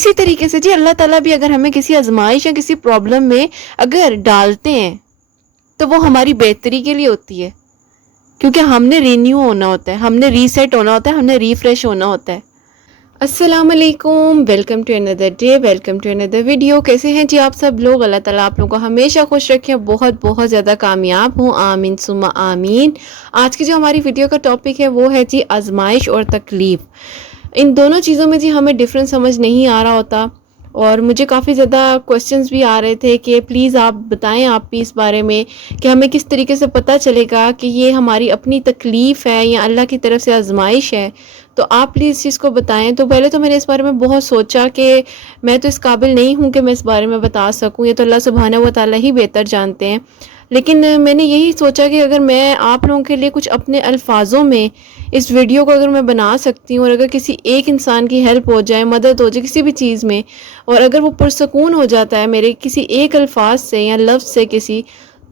اسی طریقے سے جی اللہ تعالیٰ بھی اگر ہمیں کسی آزمائش یا کسی پرابلم میں اگر ڈالتے ہیں تو وہ ہماری بہتری کے لیے ہوتی ہے، کیونکہ ہم نے رینیو ہونا ہوتا ہے، ہم نے ریسیٹ ہونا ہوتا ہے، ہم نے ریفریش ہونا ہوتا ہے۔ السلام علیکم، welcome to another day, welcome to another video. کیسے ہیں جی آپ سب لوگ؟ اللہ تعالیٰ آپ لوگوں کو ہمیشہ خوش رکھے، بہت بہت زیادہ کامیاب ہوں، آمین ثم آمین۔ آج کی جو ہماری ویڈیو کا ٹاپک ہے وہ ہے جی آزمائش اور تکلیف۔ ان دونوں چیزوں میں جی ہمیں ڈفرینس سمجھ نہیں آ رہا ہوتا، اور مجھے کافی زیادہ کوسچنز بھی آ رہے تھے کہ پلیز آپ بتائیں آپ بھی اس بارے میں کہ ہمیں کس طریقے سے پتہ چلے گا کہ یہ ہماری اپنی تکلیف ہے یا اللہ کی طرف سے آزمائش ہے، تو آپ پلیز اس چیز کو بتائیں۔ تو پہلے تو میں نے اس بارے میں بہت سوچا کہ میں تو اس قابل نہیں ہوں کہ میں اس بارے میں بتا سکوں، یہ تو اللہ سبحانہ و تعالیٰ ہی بہتر جانتے ہیں، لیکن میں نے یہی سوچا کہ اگر میں آپ لوگوں کے لیے کچھ اپنے الفاظوں میں اس ویڈیو کو اگر میں بنا سکتی ہوں، اور اگر کسی ایک انسان کی ہیلپ ہو جائے، مدد ہو جائے کسی بھی چیز میں، اور اگر وہ پرسکون ہو جاتا ہے میرے کسی ایک الفاظ سے یا لفظ سے کسی،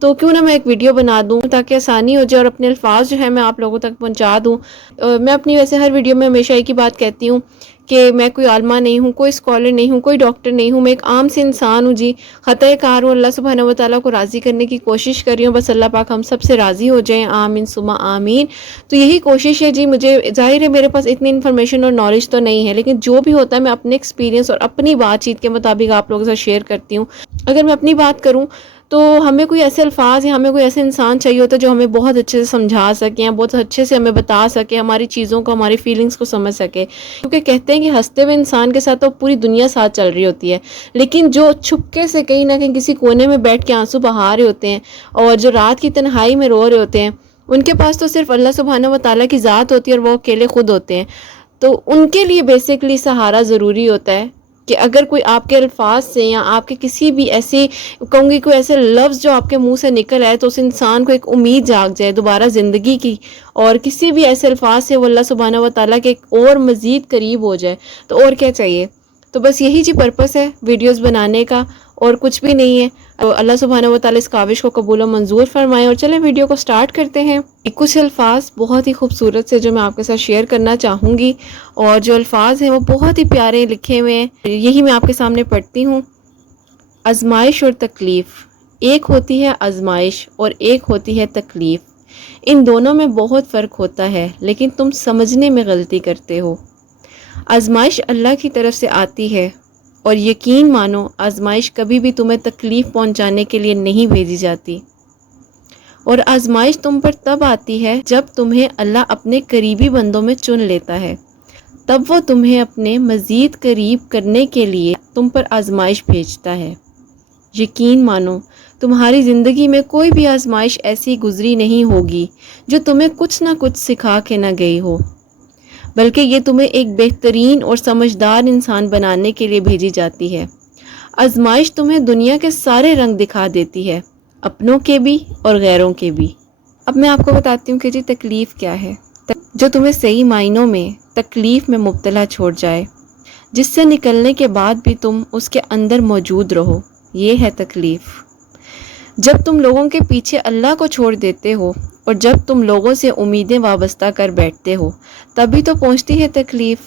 تو کیوں نہ میں ایک ویڈیو بنا دوں تاکہ آسانی ہو جائے اور اپنے الفاظ جو ہے میں آپ لوگوں تک پہنچا دوں۔ میں اپنی ویسے ہر ویڈیو میں ہمیشہ ایک ہی بات کہتی ہوں کہ میں کوئی عالمہ نہیں ہوں، کوئی اسکالر نہیں ہوں، کوئی ڈاکٹر نہیں ہوں، میں ایک عام سے انسان ہوں جی، خطۂ کار ہوں، اللہ سبحانہ و تعالیٰ کو راضی کرنے کی کوشش کر رہی ہوں، بس اللہ پاک ہم سب سے راضی ہو جائیں، آمین ثم آمین۔ تو یہی کوشش ہے جی، مجھے ظاہر ہے میرے پاس اتنی انفارمیشن اور نالج تو نہیں ہے، لیکن جو بھی ہوتا ہے میں اپنے ایکسپیرینس اور اپنی بات چیت کے مطابق آپ لوگوں کے ساتھ شیئر کرتی ہوں۔ اگر میں اپنی بات کروں تو ہمیں کوئی ایسے الفاظ یا ہمیں کوئی ایسے انسان چاہیے ہوتا ہے جو ہمیں بہت اچھے سے سمجھا سکے، یا بہت اچھے سے ہمیں بتا سکے، ہماری چیزوں کو، ہماری فیلنگز کو سمجھ سکے، کیونکہ کہتے ہیں کہ ہنستے ہوئے انسان کے ساتھ تو پوری دنیا ساتھ چل رہی ہوتی ہے، لیکن جو چھپکے سے کہیں نہ کہیں کسی کونے میں بیٹھ کے آنسو بہا رہے ہوتے ہیں اور جو رات کی تنہائی میں رو رہے ہوتے ہیں، ان کے پاس تو صرف اللہ سبحانہ و تعالیٰ کی ذات ہوتی ہے اور وہ اکیلے خود ہوتے ہیں، تو ان کے لیے بیسیکلی سہارا ضروری ہوتا ہے کہ اگر کوئی آپ کے الفاظ سے یا آپ کے کسی بھی ایسی کہوں گی کوئی ایسے لفظ جو آپ کے منہ سے نکل آئے تو اس انسان کو ایک امید جاگ جائے دوبارہ زندگی کی، اور کسی بھی ایسے الفاظ سے وہ اللہ سبحانہ و تعالیٰ کے ایک اور مزید قریب ہو جائے، تو اور کیا چاہیے؟ تو بس یہی جی پرپس ہے ویڈیوز بنانے کا، اور کچھ بھی نہیں ہے۔ اللہ سبحانہ و تعالیٰ اس کاوش کو قبول و منظور فرمائے، اور چلیں ویڈیو کو سٹارٹ کرتے ہیں۔ کچھ الفاظ بہت ہی خوبصورت سے جو میں آپ کے ساتھ شیئر کرنا چاہوں گی، اور جو الفاظ ہیں وہ بہت ہی پیارے لکھے ہوئے ہیں، یہی میں آپ کے سامنے پڑھتی ہوں۔ آزمائش اور تکلیف، ایک ہوتی ہے آزمائش اور ایک ہوتی ہے تکلیف، ان دونوں میں بہت فرق ہوتا ہے، لیکن تم سمجھنے میں غلطی کرتے ہو۔ آزمائش اللہ کی طرف سے آتی ہے، اور یقین مانو آزمائش کبھی بھی تمہیں تکلیف پہنچانے کے لیے نہیں بھیجی جاتی، اور آزمائش تم پر تب آتی ہے جب تمہیں اللہ اپنے قریبی بندوں میں چن لیتا ہے، تب وہ تمہیں اپنے مزید قریب کرنے کے لیے تم پر آزمائش بھیجتا ہے۔ یقین مانو تمہاری زندگی میں کوئی بھی آزمائش ایسی گزری نہیں ہوگی جو تمہیں کچھ نہ کچھ سکھا کے نہ گئی ہو، بلکہ یہ تمہیں ایک بہترین اور سمجھدار انسان بنانے کے لیے بھیجی جاتی ہے۔ آزمائش تمہیں دنیا کے سارے رنگ دکھا دیتی ہے، اپنوں کے بھی اور غیروں کے بھی۔ اب میں آپ کو بتاتی ہوں کہ جی تکلیف کیا ہے، جو تمہیں صحیح معنوں میں تکلیف میں مبتلا چھوڑ جائے، جس سے نکلنے کے بعد بھی تم اس کے اندر موجود رہو، یہ ہے تکلیف۔ جب تم لوگوں کے پیچھے اللہ کو چھوڑ دیتے ہو، اور جب تم لوگوں سے امیدیں وابستہ کر بیٹھتے ہو، تبھی تو پہنچتی ہے تکلیف،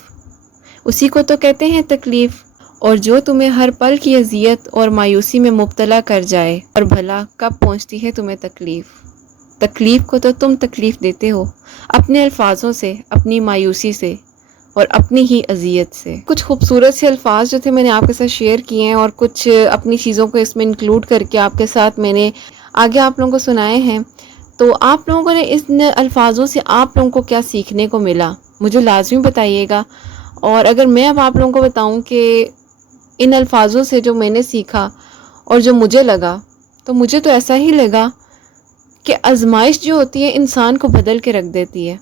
اسی کو تو کہتے ہیں تکلیف۔ اور جو تمہیں ہر پل کی اذیت اور مایوسی میں مبتلا کر جائے، اور بھلا کب پہنچتی ہے تمہیں تکلیف؟ تکلیف کو تو تم تکلیف دیتے ہو اپنے الفاظوں سے، اپنی مایوسی سے، اور اپنی ہی اذیت سے۔ کچھ خوبصورت سے الفاظ جو تھے میں نے آپ کے ساتھ شیئر کیے ہیں، اور کچھ اپنی چیزوں کو اس میں انکلوڈ کر کے آپ کے ساتھ میں نے آگے آپ لوگوں کو سنائے ہیں۔ تو آپ لوگوں نے اس الفاظوں سے آپ لوگوں کو کیا سیکھنے کو ملا، مجھے لازمی بتائیے گا۔ اور اگر میں اب آپ لوگوں کو بتاؤں کہ ان الفاظوں سے جو میں نے سیکھا اور جو مجھے لگا، تو مجھے تو ایسا ہی لگا کہ آزمائش جو ہوتی ہے انسان کو بدل کے رکھ دیتی ہے۔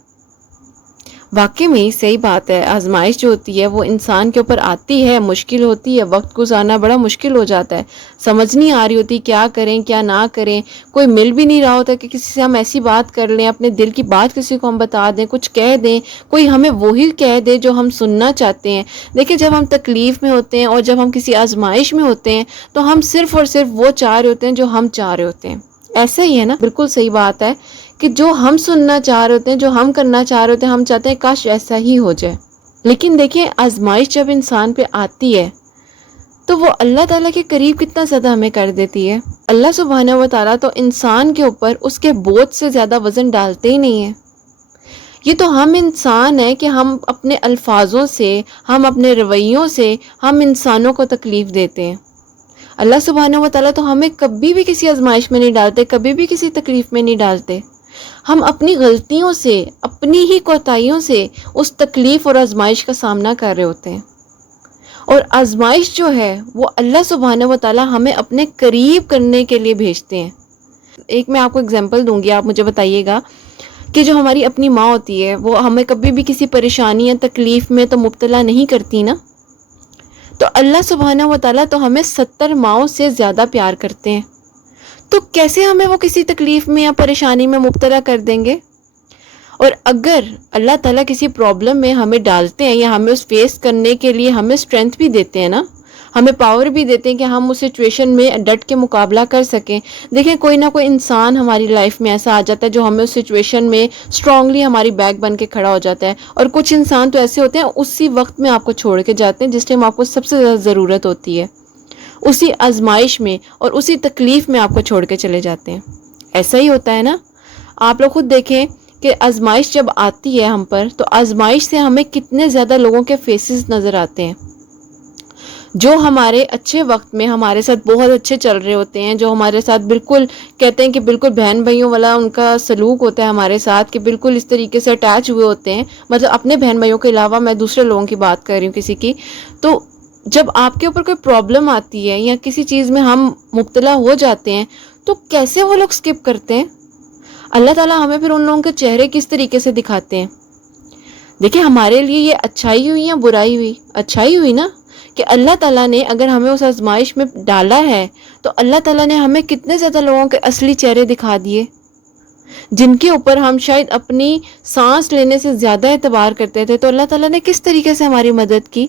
واقعی میں صحیح بات ہے، آزمائش جو ہوتی ہے وہ انسان کے اوپر آتی ہے، مشکل ہوتی ہے، وقت گزارنا بڑا مشکل ہو جاتا ہے، سمجھ نہیں آ رہی ہوتی کیا کریں کیا نہ کریں، کوئی مل بھی نہیں رہا ہوتا کہ کسی سے ہم ایسی بات کر لیں، اپنے دل کی بات کسی کو ہم بتا دیں، کچھ کہہ دیں، کوئی ہمیں وہی کہہ دے جو ہم سننا چاہتے ہیں۔ دیکھیں جب ہم تکلیف میں ہوتے ہیں اور جب ہم کسی آزمائش میں ہوتے ہیں تو ہم صرف اور صرف وہ چاہ رہے ہوتے ہیں جو ہم چاہ رہے ہوتے ہیں، ایسا ہی ہے نا؟ بالکل صحیح بات ہے کہ جو ہم سننا چاہ رہے ہوتے ہیں، جو ہم کرنا چاہ رہے ہوتے ہیں، ہم چاہتے ہیں کاش ایسا ہی ہو جائے۔ لیکن دیکھیں آزمائش جب انسان پہ آتی ہے تو وہ اللہ تعالیٰ کے قریب کتنا زیادہ ہمیں کر دیتی ہے۔ اللہ سبحانہ و تعالیٰ تو انسان کے اوپر اس کے بوجھ سے زیادہ وزن ڈالتے ہی نہیں ہیں۔ یہ تو ہم انسان ہیں کہ ہم اپنے الفاظوں سے، ہم اپنے رویوں سے ہم انسانوں کو تکلیف دیتے ہیں۔ اللہ سبحانہ و تعالیٰ تو ہمیں کبھی بھی کسی آزمائش میں نہیں ڈالتے، کبھی بھی کسی تکلیف میں نہیں ڈالتے۔ ہم اپنی غلطیوں سے، اپنی ہی کوتاہیوں سے اس تکلیف اور آزمائش کا سامنا کر رہے ہوتے ہیں۔ اور آزمائش جو ہے وہ اللہ سبحانہ و تعالیٰ ہمیں اپنے قریب کرنے کے لیے بھیجتے ہیں۔ ایک میں آپ کو اگزامپل دوں گی، آپ مجھے بتائیے گا کہ جو ہماری اپنی ماں ہوتی ہے وہ ہمیں کبھی بھی کسی پریشانی یا تکلیف میں تو مبتلا نہیں کرتی نا، تو اللہ سبحانہ و تعالیٰ تو ہمیں 70 ماؤں سے زیادہ پیار کرتے ہیں، تو کیسے ہمیں وہ کسی تکلیف میں یا پریشانی میں مبتلا کر دیں گے؟ اور اگر اللہ تعالیٰ کسی پرابلم میں ہمیں ڈالتے ہیں یا ہمیں اس فیس کرنے کے لیے ہمیں اسٹرینتھ بھی دیتے ہیں نا، ہمیں پاور بھی دیتے ہیں کہ ہم اس سچویشن میں ڈٹ کے مقابلہ کر سکیں۔ دیکھیں کوئی نہ کوئی انسان ہماری لائف میں ایسا آ جاتا ہے جو ہمیں اس سچویشن میں اسٹرانگلی ہماری بیک بن کے کھڑا ہو جاتا ہے، اور کچھ انسان تو ایسے ہوتے ہیں اسی وقت میں آپ کو چھوڑ کے جاتے ہیں جس ٹائم آپ کو سب سے زیادہ ضرورت ہوتی ہے، اسی آزمائش میں اور اسی تکلیف میں آپ کو چھوڑ کے چلے جاتے ہیں۔ ایسا ہی ہوتا ہے نا، آپ لوگ خود دیکھیں کہ آزمائش جب آتی ہے ہم پر، تو آزمائش سے ہمیں کتنے زیادہ لوگوں کے فیسز نظر آتے ہیں جو ہمارے اچھے وقت میں ہمارے ساتھ بہت اچھے چل رہے ہوتے ہیں، جو ہمارے ساتھ بالکل کہتے ہیں کہ بالکل بہن بھائیوں والا ان کا سلوک ہوتا ہے ہمارے ساتھ، کہ بالکل اس طریقے سے اٹیچ ہوئے ہوتے ہیں، مطلب اپنے بہن بھائیوں کے علاوہ میں دوسرے لوگوں کی بات کر رہی ہوں کسی کی۔ تو جب آپ کے اوپر کوئی پرابلم آتی ہے یا کسی چیز میں ہم مبتلا ہو جاتے ہیں تو کیسے وہ لوگ سکپ کرتے ہیں؟ اللہ تعالیٰ ہمیں پھر ان لوگوں کے چہرے کس طریقے سے دکھاتے ہیں؟ دیکھیں ہمارے لیے یہ اچھائی ہوئی یا برائی ہوئی؟ اچھائی ہوئی نا، کہ اللہ تعالیٰ نے اگر ہمیں اس آزمائش میں ڈالا ہے تو اللہ تعالیٰ نے ہمیں کتنے زیادہ لوگوں کے اصلی چہرے دکھا دیے جن کے اوپر ہم شاید اپنی سانس لینے سے زیادہ اعتبار کرتے تھے، تو اللہ تعالیٰ نے کس طریقے سے ہماری مدد کی۔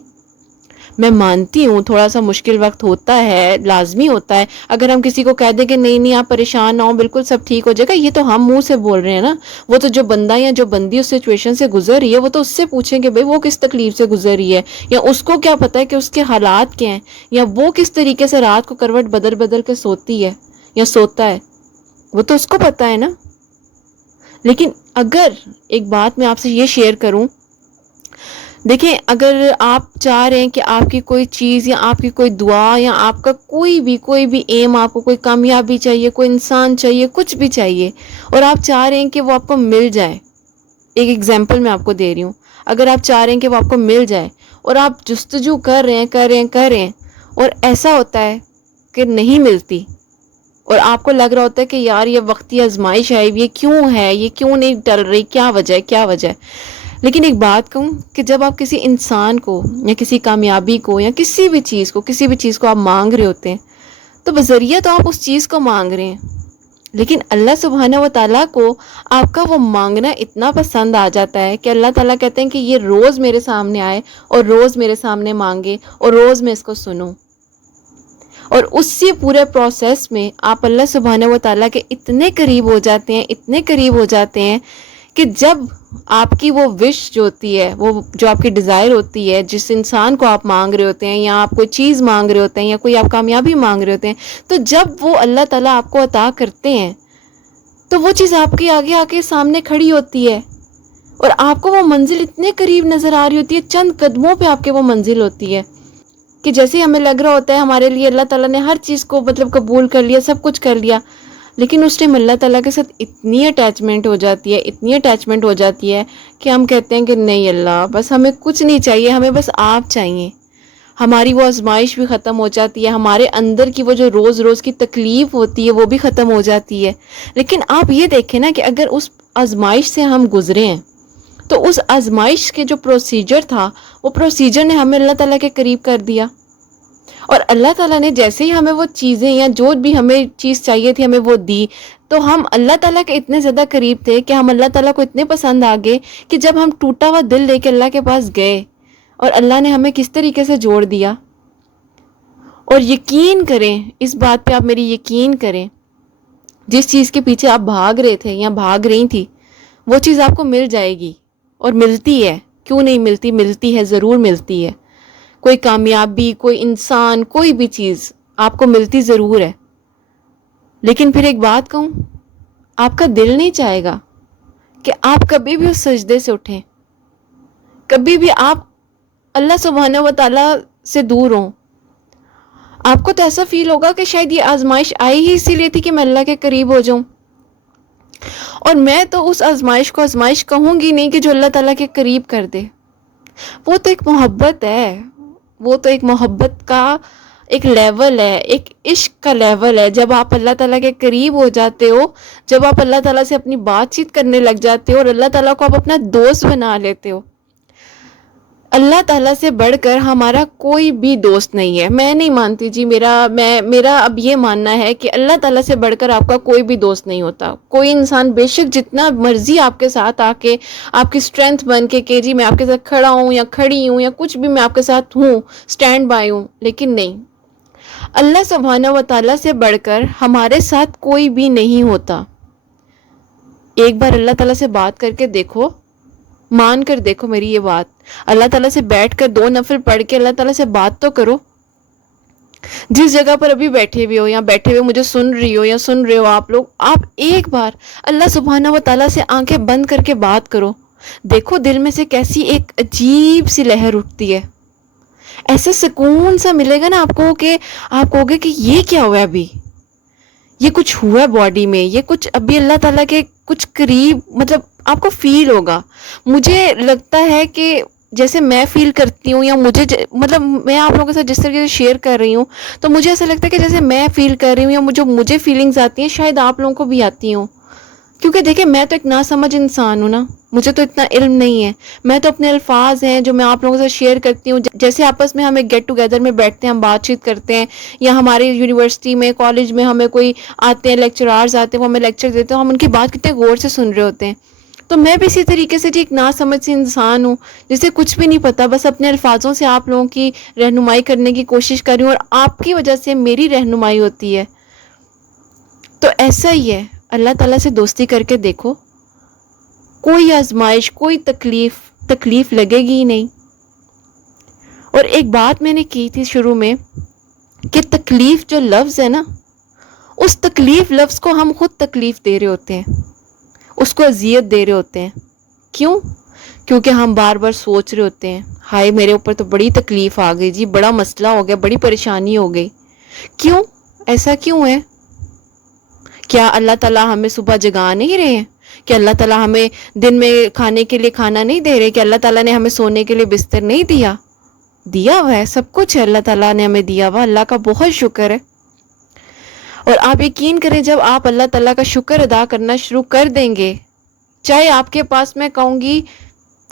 میں مانتی ہوں تھوڑا سا مشکل وقت ہوتا ہے، لازمی ہوتا ہے، اگر ہم کسی کو کہہ دیں کہ نہیں نہیں آپ پریشان نہ ہو، بالکل سب ٹھیک ہو جائے گا، یہ تو ہم منہ سے بول رہے ہیں نا، وہ تو جو بندہ یا جو بندی اس سچویشن سے گزر رہی ہے وہ تو اس سے پوچھیں کہ بھئی وہ کس تکلیف سے گزر رہی ہے، یا اس کو کیا پتہ ہے کہ اس کے حالات کیا ہیں، یا وہ کس طریقے سے رات کو کروٹ بدل بدل کے سوتی ہے یا سوتا ہے، وہ تو اس کو پتہ ہے نا۔ لیکن اگر ایک بات میں آپ سے یہ شیئر کروں، دیکھیں اگر آپ چاہ رہے ہیں کہ آپ کی کوئی چیز یا آپ کی کوئی دعا یا آپ کا کوئی بھی ایم، آپ کو کوئی کامیابی چاہیے، کوئی انسان چاہیے، کچھ بھی چاہیے، اور آپ چاہ رہے ہیں کہ وہ آپ کو مل جائے، ایک ایگزامپل میں آپ کو دے رہی ہوں، اگر آپ چاہ رہے ہیں کہ وہ آپ کو مل جائے اور آپ جستجو کر رہے ہیں اور ایسا ہوتا ہے کہ نہیں ملتی، اور آپ کو لگ رہا ہوتا ہے کہ یار یہ وقتی آزمائش ہے، یہ کیوں نہیں ٹل رہی، کیا وجہ ہے۔ لیکن ایک بات کہوں کہ جب آپ کسی انسان کو یا کسی کامیابی کو یا کسی بھی چیز کو آپ مانگ رہے ہوتے ہیں تو بذریعہ تو آپ اس چیز کو مانگ رہے ہیں، لیکن اللہ سبحانہ و تعالیٰ کو آپ کا وہ مانگنا اتنا پسند آ جاتا ہے کہ اللہ تعالیٰ کہتے ہیں کہ یہ روز میرے سامنے آئے اور روز میرے سامنے مانگے اور روز میں اس کو سنوں، اور اسی پورے پروسیس میں آپ اللہ سبحانہ و تعالیٰ کے اتنے قریب ہو جاتے ہیں کہ جب آپ کی وہ وش جو ہوتی ہے، وہ جو آپ کی ڈیزائر ہوتی ہے، جس انسان کو آپ مانگ رہے ہوتے ہیں یا آپ کوئی چیز مانگ رہے ہوتے ہیں یا کوئی آپ کامیابی مانگ رہے ہوتے ہیں، تو جب وہ اللہ تعالیٰ آپ کو عطا کرتے ہیں تو وہ چیز آپ کے آگے آ کے سامنے کھڑی ہوتی ہے اور آپ کو وہ منزل اتنے قریب نظر آ رہی ہوتی ہے، چند قدموں پہ آپ کے وہ منزل ہوتی ہے کہ جیسے ہمیں لگ رہا ہوتا ہے ہمارے لیے اللہ تعالیٰ نے ہر چیز کو قبول کر لیا، سب کچھ کر لیا، لیکن اس ٹائم اللہ تعالیٰ کے ساتھ اتنی اٹیچمنٹ ہو جاتی ہے کہ ہم کہتے ہیں کہ نہیں اللہ، بس ہمیں کچھ نہیں چاہیے، ہمیں بس آپ چاہیے۔ ہماری وہ آزمائش بھی ختم ہو جاتی ہے، ہمارے اندر کی وہ جو روز کی تکلیف ہوتی ہے وہ بھی ختم ہو جاتی ہے۔ لیکن آپ یہ دیکھیں نا کہ اگر اس آزمائش سے ہم گزرے ہیں تو اس آزمائش کے جو پروسیجر تھا، وہ پروسیجر نے ہمیں اللہ تعالیٰ کے قریب کر دیا، اور اللہ تعالیٰ نے جیسے ہی ہمیں وہ چیزیں یا جو بھی ہمیں چیز چاہیے تھی ہمیں وہ دی، تو ہم اللہ تعالیٰ کے اتنے زیادہ قریب تھے کہ ہم اللہ تعالیٰ کو اتنے پسند آ گئے کہ جب ہم ٹوٹا ہوا دل لے کے اللہ کے پاس گئے اور اللہ نے ہمیں کس طریقے سے جوڑ دیا۔ اور یقین کریں، اس بات پہ آپ میری یقین کریں، جس چیز کے پیچھے آپ بھاگ رہے تھے یا بھاگ رہی تھی وہ چیز آپ کو مل جائے گی، اور ملتی ہے، کیوں نہیں ملتی، ملتی ہے، ضرور ملتی ہے۔ کوئی کامیابی، کوئی انسان، کوئی بھی چیز آپ کو ملتی ضرور ہے، لیکن پھر ایک بات کہوں، آپ کا دل نہیں چاہے گا کہ آپ کبھی بھی اس سجدے سے اٹھیں، کبھی بھی آپ اللہ سبحانہ و تعالیٰ سے دور ہوں. آپ کو تو ایسا فیل ہوگا کہ شاید یہ آزمائش آئی ہی اسی لیے تھی کہ میں اللہ کے قریب ہو جاؤں. اور میں تو اس آزمائش کو آزمائش کہوں گی نہیں کہ جو اللہ تعالیٰ کے قریب کر دے. وہ تو ایک محبت ہے، وہ تو ایک محبت کا ایک لیول ہے، ایک عشق کا لیول ہے. جب آپ اللہ تعالیٰ کے قریب ہو جاتے ہو، جب آپ اللہ تعالیٰ سے اپنی بات چیت کرنے لگ جاتے ہو اور اللہ تعالیٰ کو آپ اپنا دوست بنا لیتے ہو. اللہ تعالیٰ سے بڑھ کر ہمارا کوئی بھی دوست نہیں ہے. میں نہیں مانتی جی، میرا اب یہ ماننا ہے کہ اللہ تعالیٰ سے بڑھ کر آپ کا کوئی بھی دوست نہیں ہوتا. کوئی انسان بے شک جتنا مرضی آپ کے ساتھ آ کے آپ کی اسٹرینتھ بن کے کہ جی میں آپ کے ساتھ کھڑا ہوں یا کھڑی ہوں یا کچھ بھی میں آپ کے ساتھ ہوں، اسٹینڈ بائی ہوں، لیکن نہیں، اللہ سبحانہ و تعالیٰ سے بڑھ کر ہمارے ساتھ کوئی بھی نہیں ہوتا. ایک بار اللہ تعالیٰ سے بات کر کے دیکھو، مان کر دیکھو میری یہ بات. اللہ تعالیٰ سے بیٹھ کر 2 نفل پڑھ کے اللہ تعالیٰ سے بات تو کرو. جس جگہ پر ابھی بیٹھے ہوئے ہو یا بیٹھے ہوئے مجھے سن رہی ہو یا سن رہے ہو آپ لوگ، آپ ایک بار اللہ سبحانہ و تعالیٰ سے آنکھیں بند کر کے بات کرو. دیکھو دل میں سے کیسی ایک عجیب سی لہر اٹھتی ہے. ایسا سکون سا ملے گا نا آپ کو کہ آپ کہو گے کہ یہ کیا ہوا ہے، ابھی یہ کچھ ہوا ہے باڈی میں، یہ کچھ ابھی اللہ تعالیٰ کے کچھ قریب، مطلب آپ کو فیل ہوگا. مجھے لگتا ہے کہ جیسے میں فیل کرتی ہوں یا مجھے مطلب میں آپ لوگوں کے ساتھ جس طریقے سے شیئر کر رہی ہوں تو مجھے ایسا لگتا ہے کہ جیسے میں فیل کر رہی ہوں یا جو مجھے فیلنگز آتی ہیں شاید آپ لوگوں کو بھی آتی ہوں. کیونکہ دیکھیں میں تو ایک ناسمجھ انسان ہوں نا، مجھے تو اتنا علم نہیں ہے. میں تو اپنے الفاظ ہیں جو میں آپ لوگوں سے شیئر کرتی ہوں، جیسے آپس میں ہم ایک گیٹ ٹوگیدر میں بیٹھتے ہیں، ہم بات چیت کرتے ہیں، یا ہمارے یونیورسٹی میں کالج میں ہمیں کوئی آتے ہیں لیکچرارز آتے ہیں، وہ ہمیں لیکچر دیتے ہیں، ہم ان کی بات کتنے غور سے سن رہے ہوتے ہیں. تو میں بھی اسی طریقے سے جی ایک ناسمجھ سی انسان ہوں جسے کچھ بھی نہیں پتا، بس اپنے الفاظوں سے آپ لوگوں کی رہنمائی کرنے کی کوشش کر رہی ہوں اور آپ کی وجہ سے میری رہنمائی ہوتی ہے. تو ایسا ہی ہے، اللہ تعالیٰ سے دوستی کر کے دیکھو، کوئی آزمائش، کوئی تکلیف لگے گی ہی نہیں. اور ایک بات میں نے کی تھی شروع میں کہ تکلیف جو لفظ ہے نا، اس تکلیف لفظ کو ہم خود تکلیف دے رہے ہوتے ہیں، اس کو اذیت دے رہے ہوتے ہیں. کیوں؟ کیونکہ ہم بار بار سوچ رہے ہوتے ہیں ہائے میرے اوپر تو بڑی تکلیف آ گئی جی، بڑا مسئلہ ہو گیا، بڑی پریشانی ہو گئی. کیوں ایسا کیوں ہے؟ کیا اللہ تعالیٰ ہمیں صبح جگا نہیں رہے ہیں؟ کہ اللہ تعالیٰ ہمیں دن میں کھانے کے لیے کھانا نہیں دے رہے؟ کہ اللہ تعالیٰ نے ہمیں سونے کے لیے بستر نہیں دیا ہوا ہے، سب کچھ ہے اللہ تعالیٰ نے ہمیں دیا ہوا. اللہ کا بہت شکر ہے. اور آپ یقین کریں جب آپ اللہ تعالیٰ کا شکر ادا کرنا شروع کر دیں گے، چاہے آپ کے پاس میں کہوں گی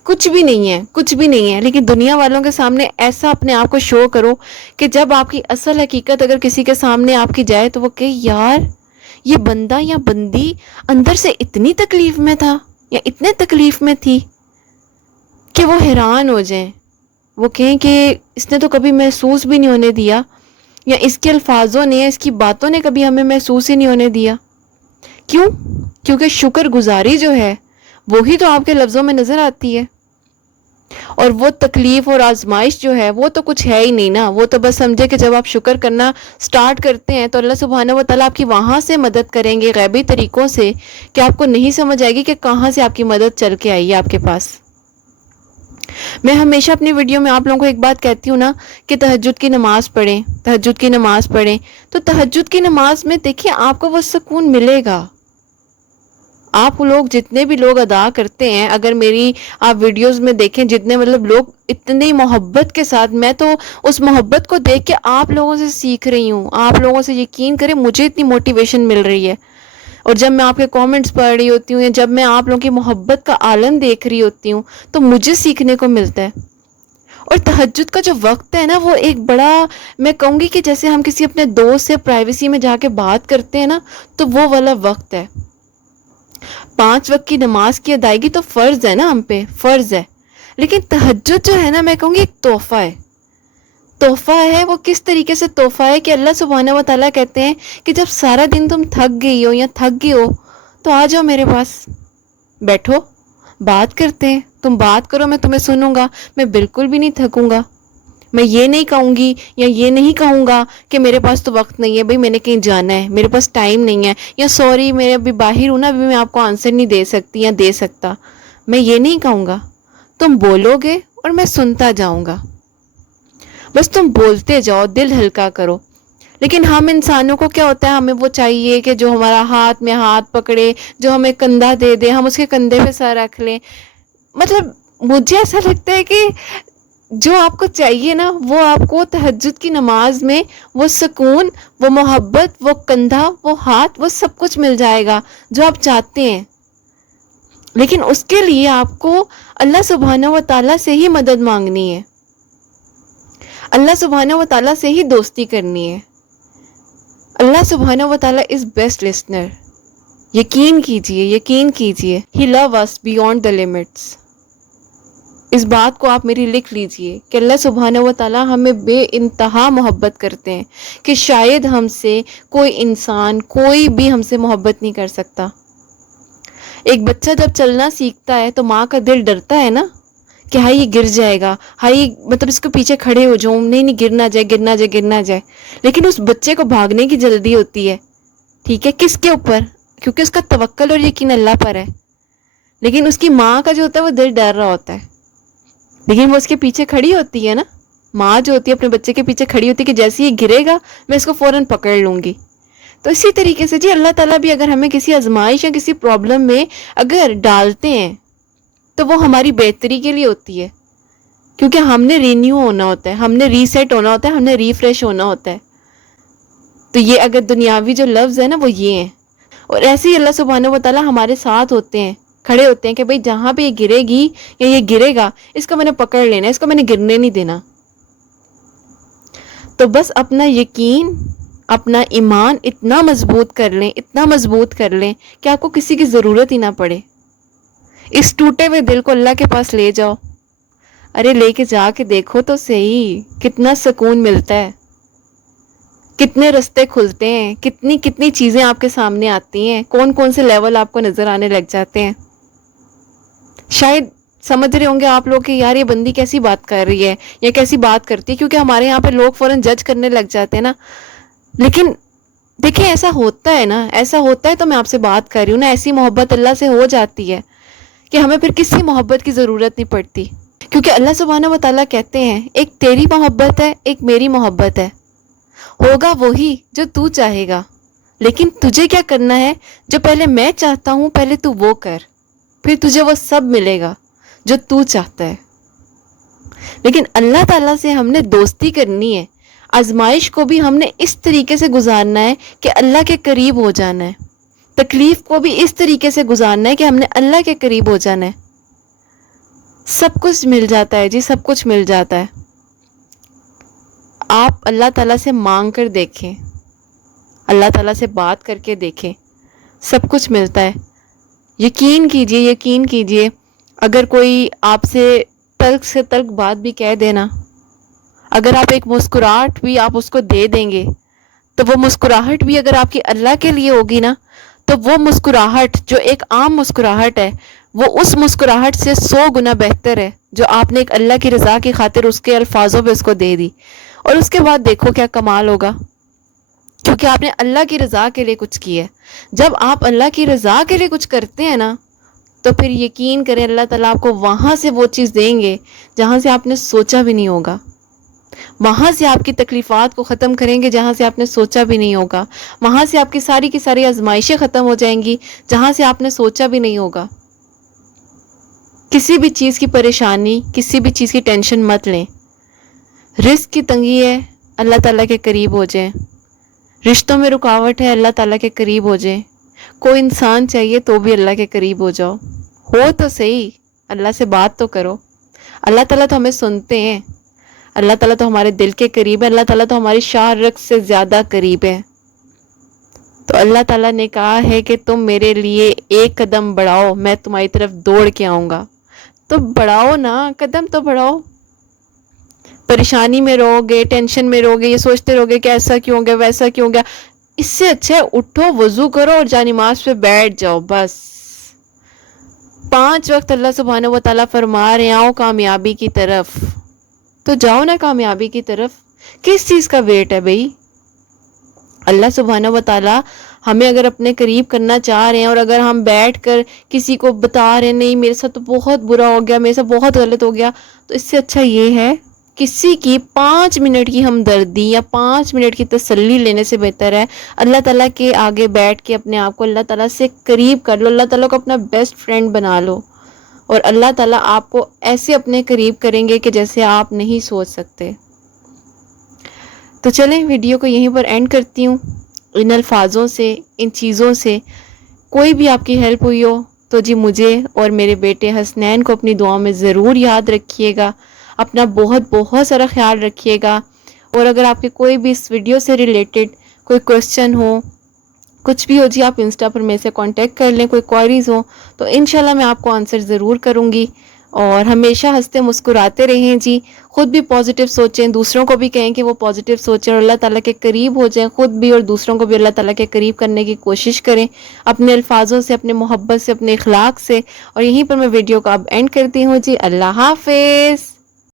کچھ بھی نہیں ہے، لیکن دنیا والوں کے سامنے ایسا اپنے آپ کو شو کرو کہ جب آپ کی اصل حقیقت اگر کسی کے سامنے آپ کی جائے تو وہ کہے یار یہ بندہ یا بندی اندر سے اتنی تکلیف میں تھا یا اتنے تکلیف میں تھی کہ وہ حیران ہو جائیں، وہ کہیں کہ اس نے تو کبھی محسوس بھی نہیں ہونے دیا، یا اس کے الفاظوں نے، اس کی باتوں نے کبھی ہمیں محسوس ہی نہیں ہونے دیا. کیوں؟ کیونکہ شکر گزاری جو ہے وہی تو آپ کے لفظوں میں نظر آتی ہے. اور وہ تکلیف اور آزمائش جو ہے وہ تو کچھ ہے ہی نہیں نا. وہ تو بس سمجھے کہ جب آپ شکر کرنا سٹارٹ کرتے ہیں تو اللہ سبحانہ و تعالیٰ آپ کی وہاں سے مدد کریں گے غیبی طریقوں سے کہ آپ کو نہیں سمجھ آئے گی کہ کہاں سے آپ کی مدد چل کے آئی ہے آپ کے پاس. میں ہمیشہ اپنی ویڈیو میں آپ لوگوں کو ایک بات کہتی ہوں نا کہ تہجد کی نماز پڑھیں. تو تہجد کی نماز میں دیکھیں آپ کو وہ سکون ملے گا. آپ لوگ جتنے بھی لوگ ادا کرتے ہیں، اگر میری آپ ویڈیوز میں دیکھیں جتنے مطلب لوگ اتنی محبت کے ساتھ، میں تو اس محبت کو دیکھ کے آپ لوگوں سے سیکھ رہی ہوں. آپ لوگوں سے یقین کریں مجھے اتنی موٹیویشن مل رہی ہے. اور جب میں آپ کے کامنٹس پڑھ رہی ہوتی ہوں یا جب میں آپ لوگوں کی محبت کا عالم دیکھ رہی ہوتی ہوں تو مجھے سیکھنے کو ملتا ہے. اور تہجد کا جو وقت ہے نا وہ ایک بڑا، میں کہوں گی کہ جیسے ہم کسی اپنے دوست سے پرائیویسی میں جا کے بات کرتے ہیں نا تو وہ والا وقت ہے. 5 وقت کی نماز کی ادائیگی تو فرض ہے نا، ہم پہ فرض ہے، لیکن تہجد جو ہے نا میں کہوں گی ایک تحفہ ہے. وہ کس طریقے سے تحفہ ہے کہ اللہ سبحانہ و تعالیٰ کہتے ہیں کہ جب سارا دن تم تھک گئی ہو یا تھک گئے ہو تو آ جاؤ میرے پاس، بیٹھو، بات کرتے ہیں، تم بات کرو، میں تمہیں سنوں گا، میں بالکل بھی نہیں تھکوں گا. میں یہ نہیں کہوں گی یا یہ نہیں کہوں گا کہ میرے پاس تو وقت نہیں ہے بھائی، میں نے کہیں جانا ہے، میرے پاس ٹائم نہیں ہے، یا سوری میں ابھی باہر ہوں نا، ابھی میں آپ کو آنسر نہیں دے سکتی یا دے سکتا. میں یہ نہیں کہوں گا. تم بولو گے اور میں سنتا جاؤں گا. بس تم بولتے جاؤ، دل ہلکا کرو. لیکن ہم انسانوں کو کیا ہوتا ہے، ہمیں وہ چاہیے کہ جو ہمارا ہاتھ میں ہاتھ پکڑے، جو ہمیں کندھا دے دے، ہم اس کے کندھے پہ سر رکھ لیں. مطلب مجھے ایسا لگتا ہے کہ جو آپ کو چاہیے نا، وہ آپ کو تہجد کی نماز میں وہ سکون، وہ محبت، وہ کندھا، وہ ہاتھ، وہ سب کچھ مل جائے گا جو آپ چاہتے ہیں. لیکن اس کے لیے آپ کو اللہ سبحانہ و تعالیٰ سے ہی مدد مانگنی ہے، اللہ سبحانہ و تعالیٰ سے ہی دوستی کرنی ہے. اللہ سبحانہ و تعالیٰ از بیسٹ لسنر. یقین کیجئے، یقین کیجئے. ہی لو us بیونڈ the limits. اس بات کو آپ میری لکھ لیجئے کہ اللہ سبحانہ و تعالیٰ ہمیں بے انتہا محبت کرتے ہیں، کہ شاید ہم سے کوئی انسان، کوئی بھی ہم سے محبت نہیں کر سکتا. ایک بچہ جب چلنا سیکھتا ہے تو ماں کا دل ڈرتا ہے نا کہ ہائی یہ گر جائے گا، ہائی مطلب اس کے پیچھے کھڑے ہو جاؤں، نہیں گر نہ جائے، گر نہ جائے، گر نہ جائے. لیکن اس بچے کو بھاگنے کی جلدی ہوتی ہے. ٹھیک ہے، کس کے اوپر؟ کیونکہ اس کا توکل اور یقین اللہ پر ہے. لیکن اس کی ماں کا جو ہوتا ہے وہ دل ڈر رہا ہوتا ہے. لیکن وہ اس کے پیچھے کھڑی ہوتی ہے نا، ماں جو ہوتی ہے اپنے بچے کے پیچھے کھڑی ہوتی ہے کہ جیسے یہ گرے گا میں اس کو فوراً پکڑ لوں گی. تو اسی طریقے سے جی اللہ تعالیٰ بھی اگر ہمیں کسی آزمائش یا کسی پرابلم میں اگر ڈالتے ہیں تو وہ ہماری بہتری کے لیے ہوتی ہے، کیونکہ ہم نے رینیو ہونا ہوتا ہے، ہم نے ریسیٹ ہونا ہوتا ہے، ہم نے ریفریش ہونا ہوتا ہے. تو یہ اگر دنیاوی جو لفظ ہے نا وہ یہ ہیں. اور ایسے ہی اللہ سبحانہ و تعالیٰ ہمارے ساتھ ہوتے ہیں، کھڑے ہوتے ہیں کہ بھئی جہاں پہ یہ گرے گی یا یہ گرے گا، اس کو میں نے پکڑ لینا ہے، اس کو میں نے گرنے نہیں دینا. تو بس اپنا یقین، اپنا ایمان اتنا مضبوط کر لیں، اتنا مضبوط کر لیں کہ آپ کو کسی کی ضرورت ہی نہ پڑے. اس ٹوٹے ہوئے دل کو اللہ کے پاس لے جاؤ. ارے لے کے جا کے دیکھو تو صحیح، کتنا سکون ملتا ہے، کتنے رستے کھلتے ہیں، کتنی کتنی چیزیں آپ کے سامنے آتی ہیں، کون کون سے لیول آپ کو نظر آنے لگ جاتے ہیں. شاید سمجھ رہے ہوں گے آپ لوگ کہ یار یہ بندی کیسی بات کر رہی ہے یا کیسی بات کرتی ہے، کیونکہ ہمارے یہاں پہ لوگ فوراً جج کرنے لگ جاتے ہیں نا. لیکن دیکھیں ایسا ہوتا ہے نا، ایسا ہوتا ہے تو میں آپ سے بات کر رہی ہوں نا، ایسی محبت اللہ سے ہو جاتی ہے کہ ہمیں پھر کسی محبت کی ضرورت نہیں پڑتی. کیونکہ اللہ سبحانہ و تعالیٰ کہتے ہیں ایک تیری محبت ہے، ایک میری محبت ہے. ہوگا وہی جو تو چاہے گا، لیکن تجھے کیا کرنا ہے، جو پہلے میں چاہتا ہوں پہلے تو وہ کر، پھر تجھے وہ سب ملے گا جو تو چاہتا ہے. لیکن اللہ تعالیٰ سے ہم نے دوستی کرنی ہے، آزمائش کو بھی ہم نے اس طریقے سے گزارنا ہے کہ اللہ کے قریب ہو جانا ہے، تکلیف کو بھی اس طریقے سے گزارنا ہے کہ ہم نے اللہ کے قریب ہو جانا ہے. سب کچھ مل جاتا ہے جی، سب کچھ مل جاتا ہے. آپ اللہ تعالیٰ سے مانگ کر دیکھیں، اللہ تعالیٰ سے بات کر کے دیکھیں، سب کچھ ملتا ہے. یقین کیجئے، یقین کیجئے. اگر کوئی آپ سے تلخ سے تلخ بات بھی کہہ دینا، اگر آپ ایک مسکراہٹ بھی آپ اس کو دے دیں گے، تو وہ مسکراہٹ بھی اگر آپ کی اللہ کے لیے ہوگی نا، تو وہ مسکراہٹ جو ایک عام مسکراہٹ ہے، وہ اس مسکراہٹ سے 100 گنا بہتر ہے جو آپ نے ایک اللہ کی رضا کی خاطر اس کے الفاظوں پہ اس کو دے دی. اور اس کے بعد دیکھو کیا کمال ہوگا، کیونکہ آپ نے اللہ کی رضا کے لیے کچھ کیا ہے. جب آپ اللہ کی رضا کے لیے کچھ کرتے ہیں نا، تو پھر یقین کریں اللہ تعالیٰ آپ کو وہاں سے وہ چیز دیں گے جہاں سے آپ نے سوچا بھی نہیں ہوگا. وہاں سے آپ کی تکلیفات کو ختم کریں گے جہاں سے آپ نے سوچا بھی نہیں ہوگا. وہاں سے آپ کی ساری آزمائشیں ختم ہو جائیں گی جہاں سے آپ نے سوچا بھی نہیں ہوگا. کسی بھی چیز کی پریشانی، کسی بھی چیز کی ٹینشن مت لیں. رزق کی تنگی ہے، اللہ تعالیٰ کے قریب ہو جائیں. رشتوں میں رکاوٹ ہے، اللہ تعالیٰ کے قریب ہو جائیں. کوئی انسان چاہیے تو بھی اللہ کے قریب ہو جاؤ. ہو تو صحیح، اللہ سے بات تو کرو. اللہ تعالیٰ تو ہمیں سنتے ہیں، اللہ تعالیٰ تو ہمارے دل کے قریب ہے، اللہ تعالیٰ تو ہماری شاہ رگ سے زیادہ قریب ہے. تو اللہ تعالیٰ نے کہا ہے کہ تم میرے لیے ایک قدم بڑھاؤ، میں تمہاری طرف دوڑ کے آؤں گا. تو بڑھاؤ نا، قدم تو بڑھاؤ. پریشانی میں رہو گے، ٹینشن میں رہو گے، یہ سوچتے رہو گے کہ ایسا کیوں گیا، ویسا کیوں گیا. اس سے اچھا ہے اٹھو، وضو کرو اور جا نماز پہ بیٹھ جاؤ. بس 5 وقت اللہ سبحانہ و تعالیٰ فرما رہے ہیں آؤ کامیابی کی طرف. تو جاؤ نا کامیابی کی طرف. کس چیز کا ویٹ ہے بھائی؟ اللہ سبحانہ و تعالیٰ ہمیں اگر اپنے قریب کرنا چاہ رہے ہیں، اور اگر ہم بیٹھ کر کسی کو بتا رہے ہیں نہیں میرے ساتھ تو بہت برا ہو گیا، میرے ساتھ بہت غلط ہو گیا، تو اس سے اچھا یہ ہے کسی کی 5 منٹ کی ہمدردی یا 5 منٹ کی تسلی لینے سے بہتر ہے اللہ تعالیٰ کے آگے بیٹھ کے اپنے آپ کو اللہ تعالیٰ سے قریب کر لو، اللہ تعالیٰ کو اپنا بیسٹ فرینڈ بنا لو، اور اللہ تعالیٰ آپ کو ایسے اپنے قریب کریں گے کہ جیسے آپ نہیں سوچ سکتے. تو چلیں ویڈیو کو یہیں پر اینڈ کرتی ہوں. ان الفاظوں سے، ان چیزوں سے کوئی بھی آپ کی ہیلپ ہوئی ہو تو جی مجھے اور میرے بیٹے حسنین کو اپنی دعاؤں میں ضرور یاد رکھیے گا. اپنا بہت بہت سارا خیال رکھیے گا. اور اگر آپ کے کوئی بھی اس ویڈیو سے ریلیٹڈ کوئی کویسچن ہو، کچھ بھی ہو جی، آپ انسٹا پر میرے سے کانٹیکٹ کر لیں. کوئی کوائریز ہوں تو انشاءاللہ میں آپ کو آنسر ضرور کروں گی. اور ہمیشہ ہنستے مسکراتے رہیں جی. خود بھی پازیٹیو سوچیں، دوسروں کو بھی کہیں کہ وہ پازیٹیو سوچیں، اور اللہ تعالیٰ کے قریب ہو جائیں. خود بھی اور دوسروں کو بھی اللہ تعالیٰ کے قریب کرنے کی کوشش کریں اپنے الفاظوں سے، اپنے محبت سے، اپنے اخلاق سے. اور یہیں پر میں ویڈیو کو اب اینڈ کرتی ہوں جی. اللہ حافظ.